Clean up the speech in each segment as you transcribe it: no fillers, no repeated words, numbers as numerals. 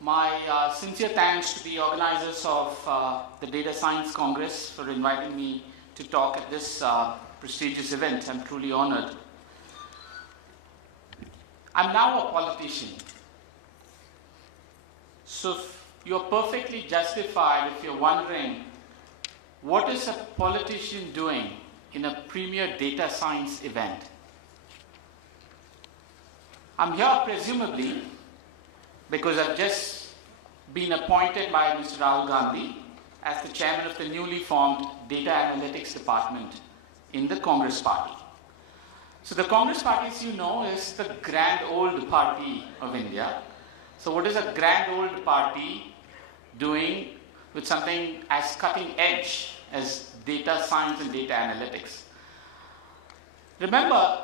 My sincere thanks to the organizers of the Data Science Congress for inviting me to talk at this prestigious event. I'm truly honored. I'm now a politician. So you're perfectly justified if you're wondering, what is a politician doing in a premier data science event? I'm here presumably because I've just been appointed by Mr. Rahul Gandhi as the chairman of the newly formed Data Analytics Department in the Congress Party. So the Congress Party, as you know, is the grand old party of India. So what is a grand old party doing with something as cutting edge as data science and data analytics? Remember,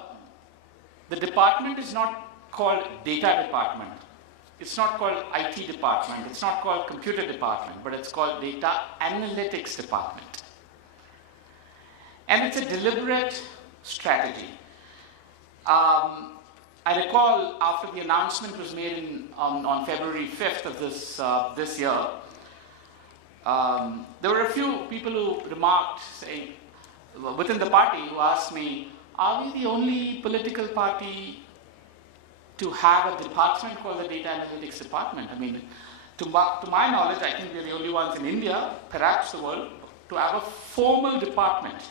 the department is not called data department. It's not called IT department. It's not called computer department, but it's called data analytics department. And it's a deliberate strategy. I recall after the announcement was made on February 5th of this year, there were a few people who remarked, saying, within the party, who asked me, are we the only political party to have a department called the Data Analytics Department? I mean, to my knowledge, I think we're the only ones in India, perhaps the world, to have a formal department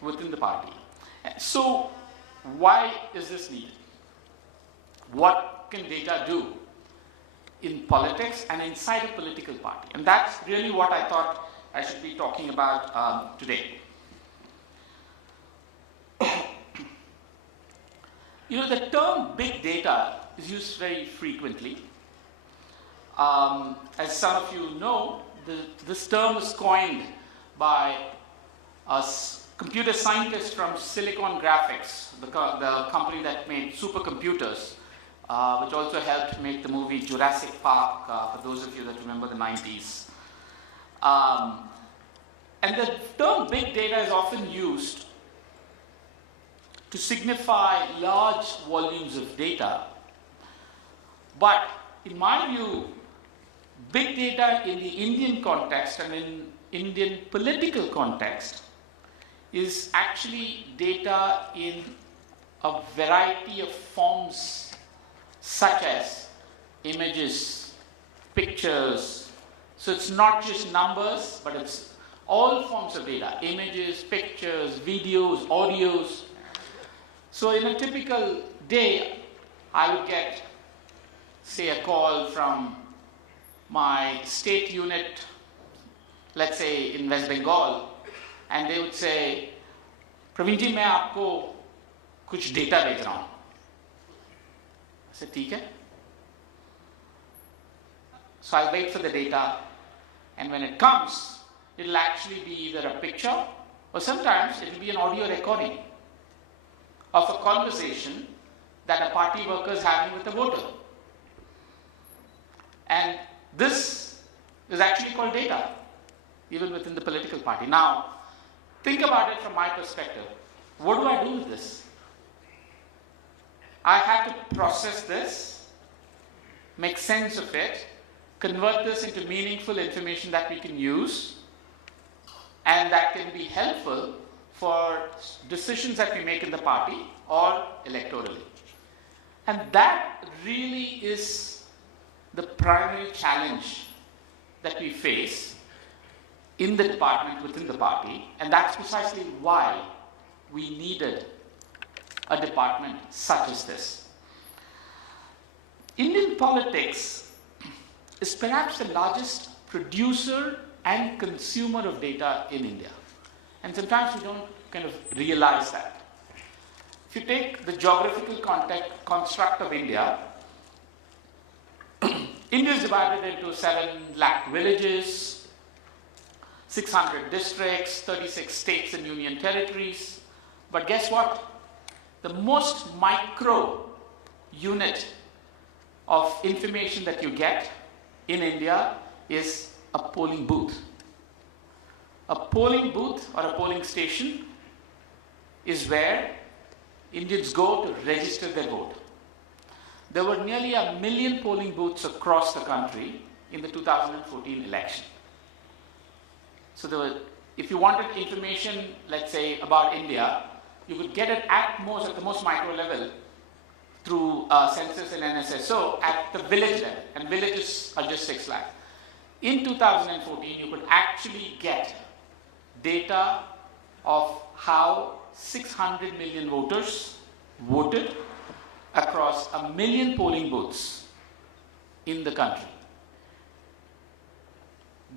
within the party. So why is this needed? What can data do in politics and inside a political party? And that's really what I thought I should be talking about today. You know, the term big data is used very frequently. As some of you know, this term was coined by a computer scientist from Silicon Graphics, the company that made supercomputers, which also helped make the movie Jurassic Park, for those of you that remember the 90s. And the term big data is often used to signify large volumes of data. But in my view, big data in the Indian context and in Indian political context is actually data in a variety of forms, such as images, pictures. So it's not just numbers, but it's all forms of data: images, pictures, videos, audios. So in a typical day, I would get, say, a call from my state unit, let's say in West Bengal, and they would say, Praveen ji, मैं आपको कुछ data भेज रहा हूँ. I said, ठीक है. So I'll wait for the data, and when it comes, it'll actually be either a picture, or sometimes it'll be an audio recording of a conversation that a party worker is having with a voter. And this is actually called data, even within the political party. Now, think about it from my perspective. What do I do with this? I have to process this, make sense of it, convert this into meaningful information that we can use, and that can be helpful for decisions that we make in the party or electorally. And that really is the primary challenge that we face in the department, within the party, and that's precisely why we needed a department such as this. Indian politics is perhaps the largest producer and consumer of data in India. And sometimes we don't kind of realize that. If you take the geographical construct of India, India is divided into 7 lakh villages, 600 districts, 36 states and union territories. But guess what? The most micro unit of information that you get in India is a polling booth. A polling booth or a polling station is where Indians go to register their vote. there were nearly 1 million polling booths across the country in the 2014 election. So there were, if you wanted information, let's say, about India, you could get it at the most micro level through census and NSSO at the village level, and villages are just 6 lakh. In 2014, you could actually get data of how 600 million voters voted across 1 million polling booths in the country.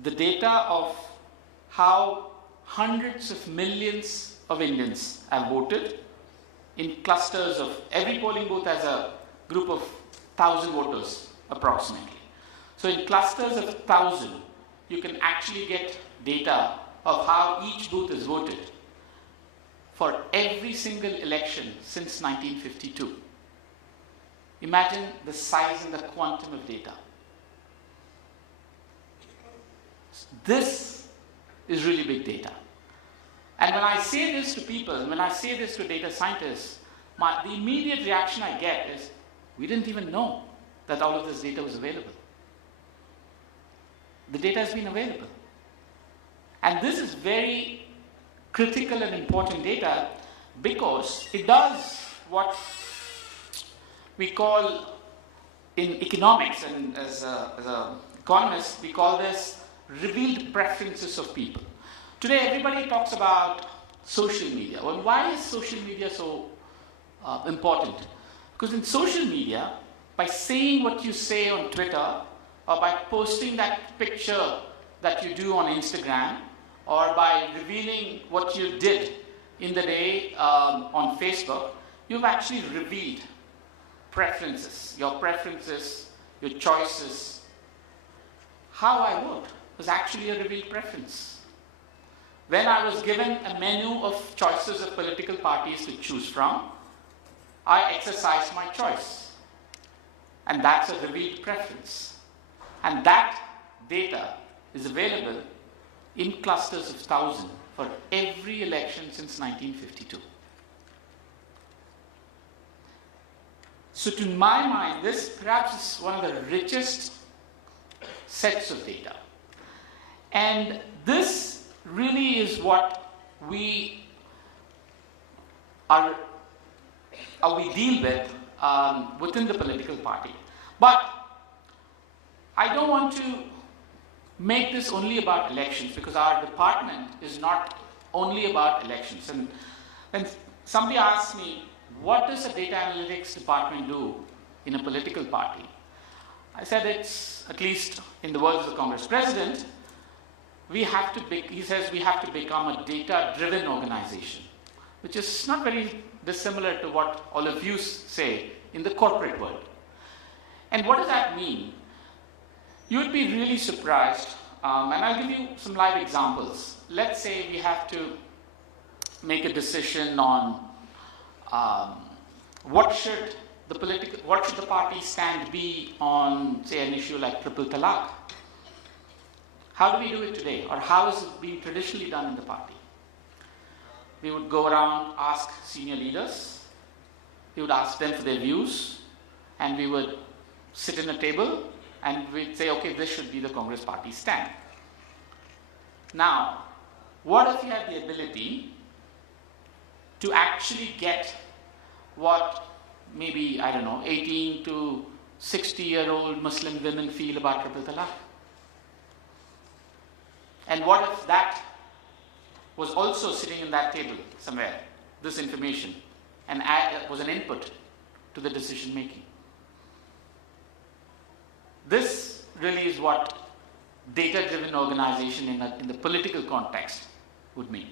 The data of how hundreds of millions of Indians have voted in clusters of every polling booth as a group of 1,000 voters approximately. So in clusters of 1,000, you can actually get data of how each booth is voted for every single election since 1952. Imagine the size and the quantum of data. This is really big data. And when I say this to people, when I say this to data scientists, the immediate reaction I get is, we didn't even know that all of this data was available. The data has been available. And this is very critical and important data because it does what we call in economics, and as an economist, we call this revealed preferences of people. Today, everybody talks about social media. Well, why is social media so important? Because in social media, by saying what you say on Twitter, or by posting that picture that you do on Instagram, or by revealing what you did in the day on Facebook, you've actually revealed preferences, your choices. How I vote was actually a revealed preference. When I was given a menu of choices of political parties to choose from, I exercised my choice. And that's a revealed preference. And that data is available in clusters of 1,000 for every election since 1952. So to my mind, this perhaps is one of the richest sets of data. And this really is what we deal with within the political party. But I don't want to make this only about elections, because our department is not only about elections. And when somebody asks me, what does a data analytics department do in a political party? I said it's, at least in the words of the Congress President, he says we have to become a data-driven organization, which is not very dissimilar to what all of you say in the corporate world. And what does that mean? You would be really surprised, and I'll give you some live examples. Let's say we have to make a decision on what should the party stand be on, say, an issue like triple talaq. How do we do it today, or how is it being traditionally done in the party? We would go around, ask senior leaders, we would ask them for their views, and we would sit in a table and we'd say, okay, this should be the Congress party stand. Now, what if you had the ability to actually get what maybe, 18 to 60-year-old Muslim women feel about triple talaq? And what if that was also sitting in that table somewhere, this information, and was an input to the decision making? This really is what data-driven organization in the political context would mean,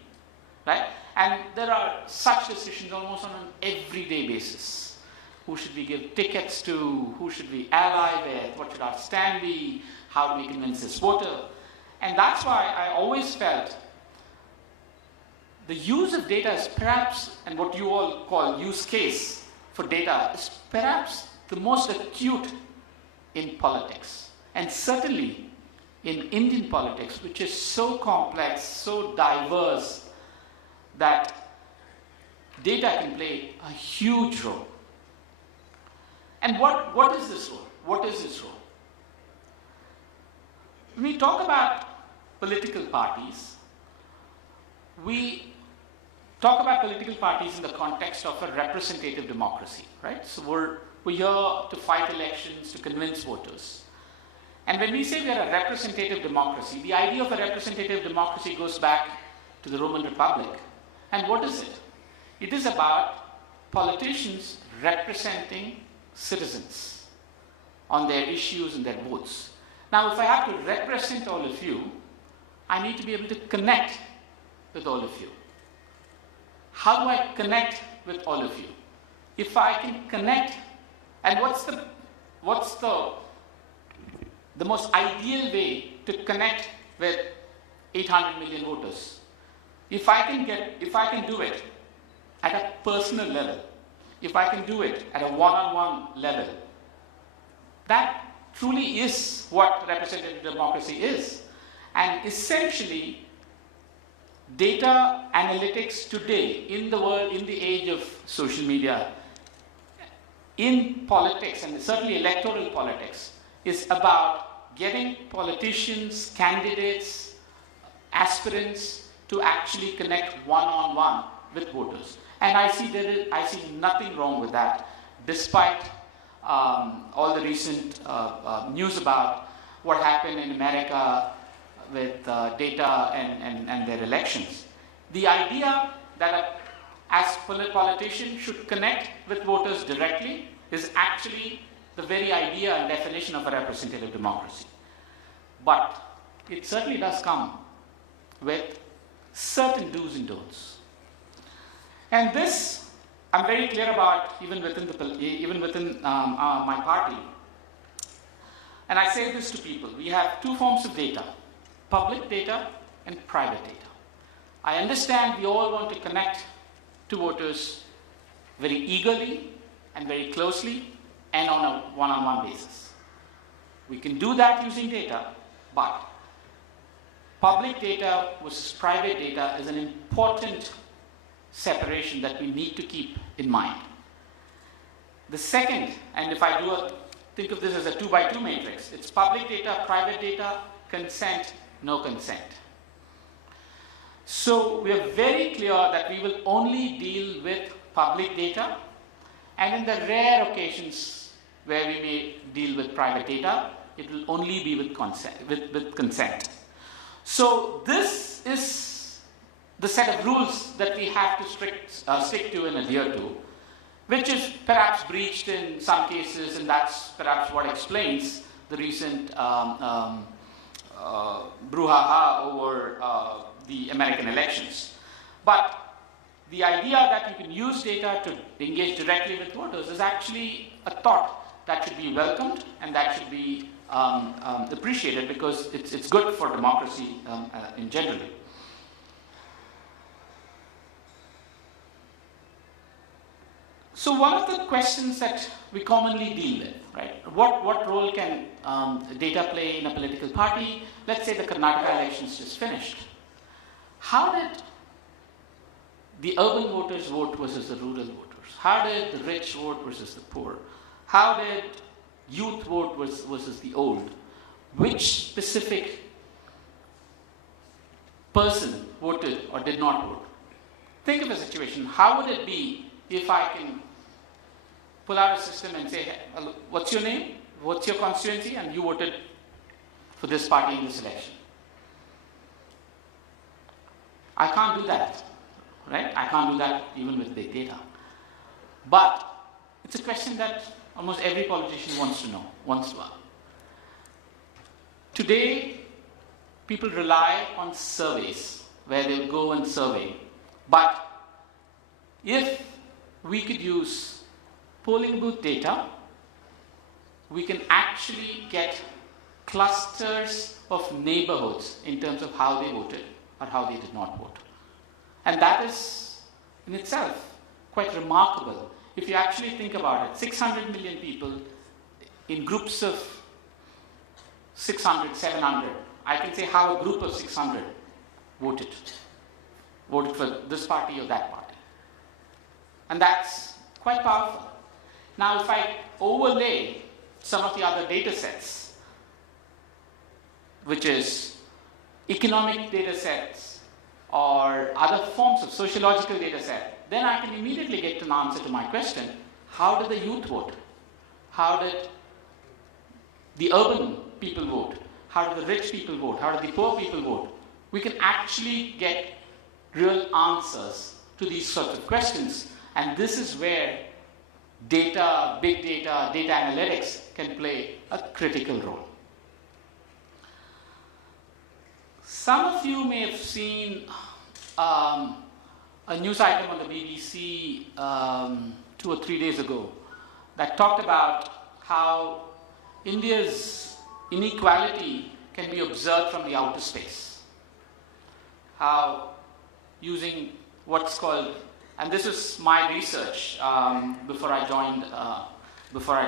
right? And there are such decisions almost on an everyday basis. Who should we give tickets to? Who should we ally with? What should our stand be? How do we convince this voter? And that's why I always felt the use of data is perhaps, and what you all call use case for data, is perhaps the most acute in politics. And certainly in Indian politics, which is so complex, so diverse, that data can play a huge role. And what is this role? What is this role? When we talk about political parties, we talk about political parties in the context of a representative democracy, right? So we're here to fight elections, to convince voters. And when we say we are a representative democracy, the idea of a representative democracy goes back to the Roman Republic. And what is it? It is about politicians representing citizens on their issues and their votes. Now, if I have to represent all of you, I need to be able to connect with all of you. How do I connect with all of you? If I can connect, and what's the most ideal way to connect with 800 million voters? If I can do it at a personal level, if I can do it at a one-on-one level, that truly is what representative democracy is. And essentially, data analytics today, in the world, in the age of social media, in politics, and certainly electoral politics, is about getting politicians, candidates, aspirants to actually connect one-on-one with voters. And I see nothing wrong with that, despite all the recent news about what happened in America with data and their elections. The idea that as politician should connect with voters directly is actually the very idea and definition of a representative democracy. But it certainly does come with certain do's and don'ts. And this, I'm very clear about even within my party. And I say this to people: we have two forms of data, public data and private data. I understand we all want to connect to voters very eagerly and very closely and on a one-on-one basis. We can do that using data, but public data versus private data is an important separation that we need to keep in mind. The second, and if I think of this as a 2x2 matrix, it's public data, private data, consent, no consent. So we are very clear that we will only deal with public data, and in the rare occasions where we may deal with private data, it will only be with consent. So this is the set of rules that we have to stick to and adhere to, which is perhaps breached in some cases, and that's perhaps what explains the recent brouhaha over the American elections. But the idea that you can use data to engage directly with voters is actually a thought that should be welcomed and that should be appreciated, because it's good for democracy in general. So one of the questions that we commonly deal with, right? What role can data play in a political party? Let's say the Karnataka elections just finished. How did the urban voters vote versus the rural voters? How did the rich vote versus the poor? How did youth vote versus the old? Which specific person voted or did not vote? Think of a situation. How would it be if I can pull out a system and say, hey, what's your name? What's your constituency? And you voted for this party in this election. I can't do that, right? I can't do that even with big data. But it's a question that almost every politician wants to know, wants to ask. Today, people rely on surveys where they'll go and survey. But if we could use polling booth data, we can actually get clusters of neighborhoods in terms of how they voted or how they did not vote. And that is in itself quite remarkable. If you actually think about it, 600 million people in groups of 600, 700, I can say how a group of 600 voted for this party or that party. And that's quite powerful. Now, if I overlay some of the other data sets, which is economic data sets or other forms of sociological data set, then I can immediately get an answer to my question: how did the youth vote? How did the urban people vote? How did the rich people vote? How did the poor people vote? We can actually get real answers to these sorts of questions, and this is where data, big data, data analytics can play a critical role. Some of you may have seen a news item on the BBC 2 or 3 days ago that talked about how India's inequality can be observed from the outer space. How using what's called, and this is my research before I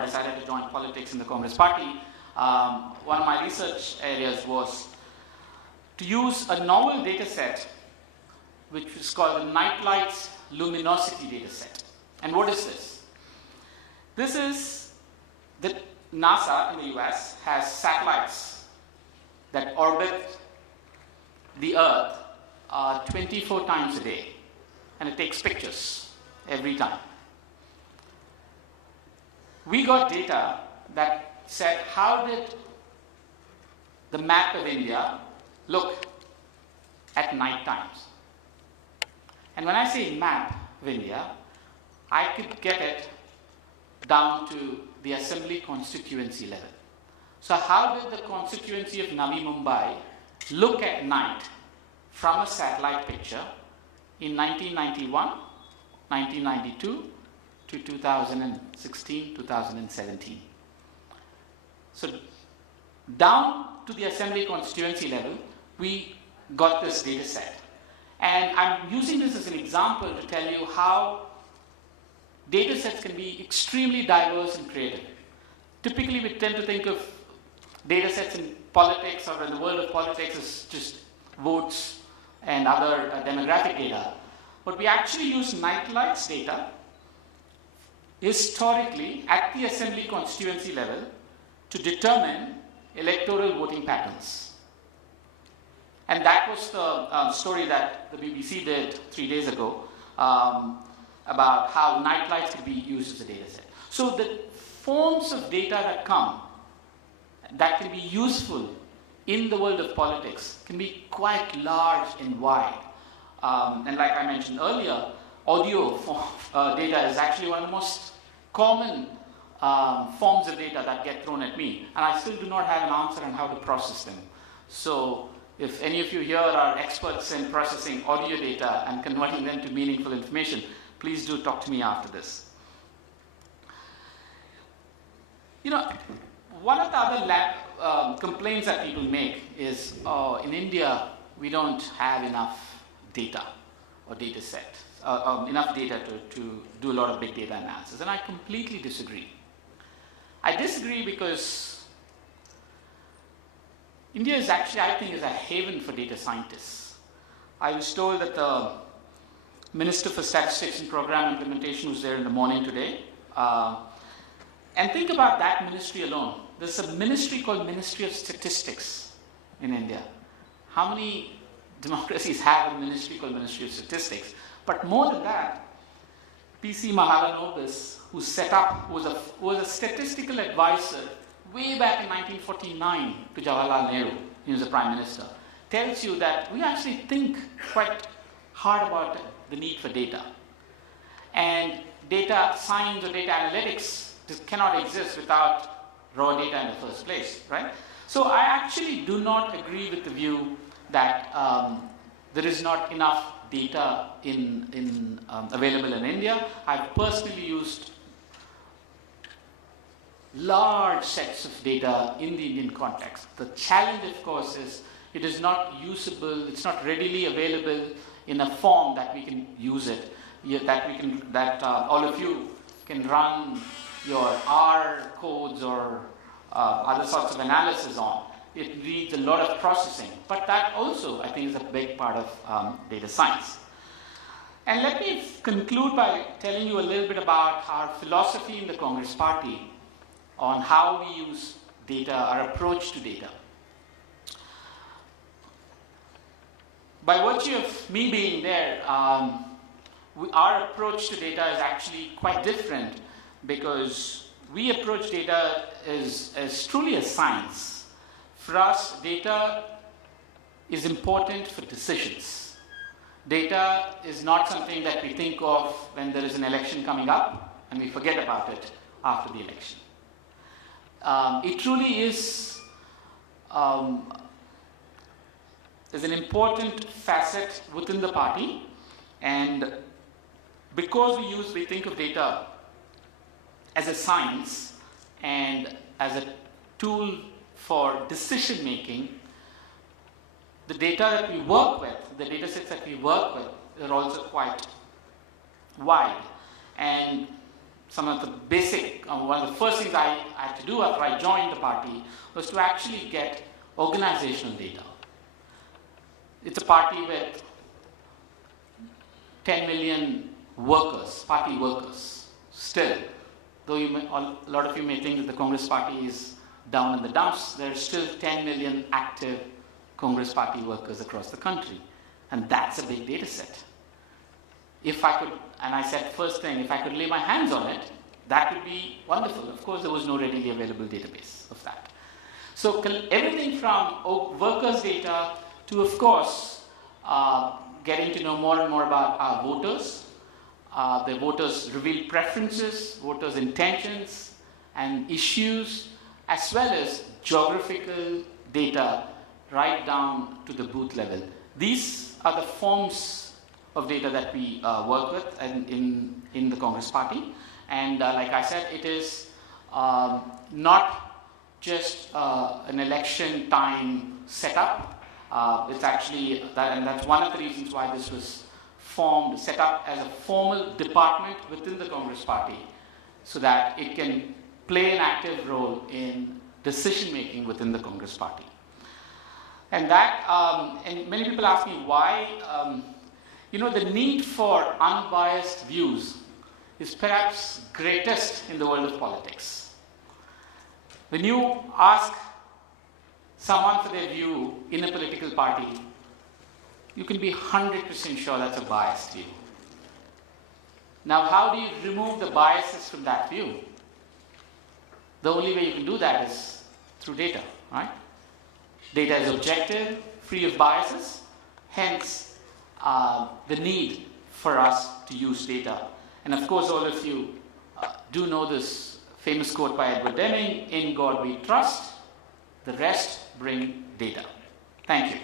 decided to join politics in the Congress Party. One of my research areas was to use a novel data set which is called the Nightlights Luminosity data set. And what is this? This is that NASA in the US has satellites that orbit the Earth 24 times a day, and it takes pictures every time. We got data that said, how did the map of India look at night times? And when I say map of India, I could get it down to the assembly constituency level. So how did the constituency of Navi Mumbai look at night from a satellite picture in 1991, 1992 to 2016, 2017? So down to the assembly constituency level, we got this data set. And I'm using this as an example to tell you how data sets can be extremely diverse and creative. Typically, we tend to think of data sets in politics or in the world of politics as just votes and other demographic data. But we actually use nightlights data historically at the assembly constituency level to determine electoral voting patterns. And that was the story that the BBC did 3 days ago about how nightlights could be used as a data set. So the forms of data that come that can be useful in the world of politics can be quite large and wide. And like I mentioned earlier, audio data is actually one of the most common forms of data that get thrown at me, and I still do not have an answer on how to process them. So if any of you here are experts in processing audio data and converting them to meaningful information, please do talk to me after this. You know, one of the other complaints that people make is, in India, we don't have enough data or data set, enough data to do a lot of big data analysis. And I completely disagree. I disagree because India is actually, I think, is a haven for data scientists. I was told that the Minister for Statistics and Program Implementation was there in the morning today. And think about that ministry alone. There's a ministry called Ministry of Statistics in India. How many democracies have a ministry called Ministry of Statistics? But more than that, P.C. Mahalanobis, who set up, was a statistical advisor way back in 1949 to Jawaharlal Nehru. He was the Prime Minister. Tells you that we actually think quite hard about the need for data. And data science or data analytics cannot exist without raw data in the first place, right? So I actually do not agree with the view that there is not enough data available in India. I've personally used large sets of data in the Indian context. The challenge, of course, is it is not usable, it's not readily available in a form that we can use it, that all of you can run your R codes or other sorts of analysis on. It needs a lot of processing, but that also, I think, is a big part of data science. And let me conclude by telling you a little bit about our philosophy in the Congress Party on how we use data, our approach to data. By virtue of me being there, our approach to data is actually quite different, because we approach data as truly a science. For us, data is important for decisions. Data is not something that we think of when there is an election coming up and we forget about it after the election. It truly is an important facet within the party, and because we think of data as a science and as a tool for decision making, the data that we work with, the data sets that we work with, are also quite wide. And some of the basic, one of the first things I had to do after I joined the party was to actually get organizational data. It's a party with 10 million workers, party workers, still. Though a lot of you may think that the Congress Party is down in the dumps, there are still 10 million active Congress Party workers across the country. And that's a big data set. If I could, and I said first thing, if I could lay my hands on it, that would be wonderful. Of course, there was no readily available database of that. So everything from workers' data to, of course, getting to know more and more about our voters, the voters' revealed preferences, voters' intentions and issues, as well as geographical data right down to the booth level. These are the forms of data that we work with in the Congress Party. And like I said, it is not just an election time setup. It's actually, and that's one of the reasons why this was set up as a formal department within the Congress Party, so that it can play an active role in decision making within the Congress Party. And that, and many people ask me why, the need for unbiased views is perhaps greatest in the world of politics. When you ask someone for their view in a political party, you can be 100% sure that's a biased view. Now, how do you remove the biases from that view? The only way you can do that is through data, right? Data is objective, free of biases, hence the need for us to use data. And of course, all of you do know this famous quote by Edward Deming, "In God we trust, the rest bring data." Thank you.